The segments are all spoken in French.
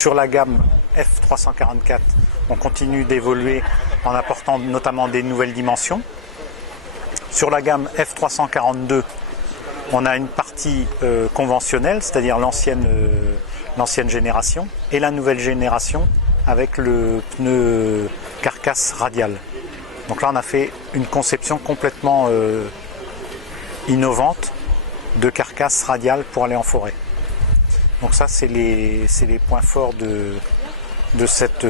Sur la gamme F344, on continue d'évoluer en apportant notamment des nouvelles dimensions. Sur la gamme F342, on a une partie conventionnelle, c'est-à-dire l'ancienne génération, et la nouvelle génération avec le pneu carcasse radiale. Donc là, on a fait une conception complètement innovante de carcasse radiale pour aller en forêt. Donc ça, c'est les points forts de cette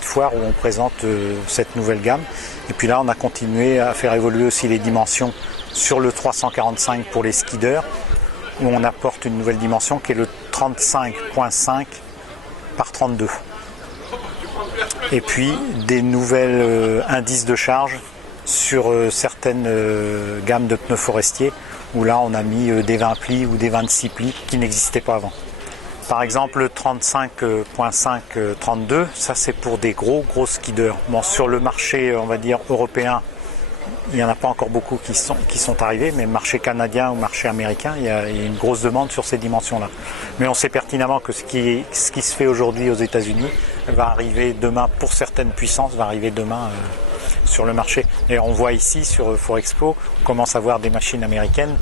foire où on présente cette nouvelle gamme. Et puis là, on a continué à faire évoluer aussi les dimensions sur le 345 pour les skiders, où on apporte une nouvelle dimension qui est le 35.5 par 32. Et puis des nouvelles indices de charge sur certaines gammes de pneus forestiers, où là on a mis des 20 plis ou des 26 plis qui n'existaient pas avant. Par exemple le 35.5-32, ça c'est pour des gros skiders. Bon, sur le marché on va dire européen, il n'y en a pas encore beaucoup qui sont arrivés, mais marché canadien ou marché américain, il y a une grosse demande sur ces dimensions-là. Mais on sait pertinemment que ce qui se fait aujourd'hui aux États-Unis va arriver demain, pour certaines puissances, va arriver demain sur le marché. Et on voit ici sur Forexpo, on commence à voir des machines américaines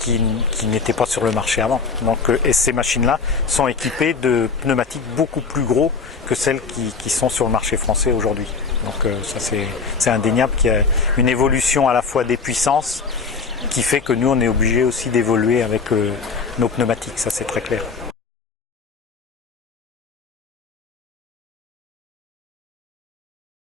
qui n'étaient pas sur le marché avant. Donc, et ces machines-là sont équipées de pneumatiques beaucoup plus gros que celles qui sont sur le marché français aujourd'hui. Donc ça c'est indéniable qu'il y a une évolution à la fois des puissances qui fait que nous on est obligé aussi d'évoluer avec nos pneumatiques, ça c'est très clair.